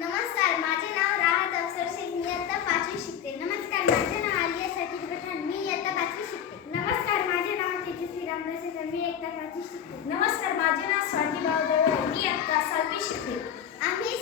नमस्कार, माझे नाव राहत अफसर शेख. मी इयत्ता 5वी शिकते. नमस्कार, माझे नाव आलिया सतीश पठाण. मी इयत्ता 5वी शिकते. नमस्कार, माझे नाव तेजस्वी रामदास. मी इयत्ता 5वी शिकते. नमस्कार, माझे नाव स्वाती बावदेव. मी इयत्ता 6वी शिकते. आम्ही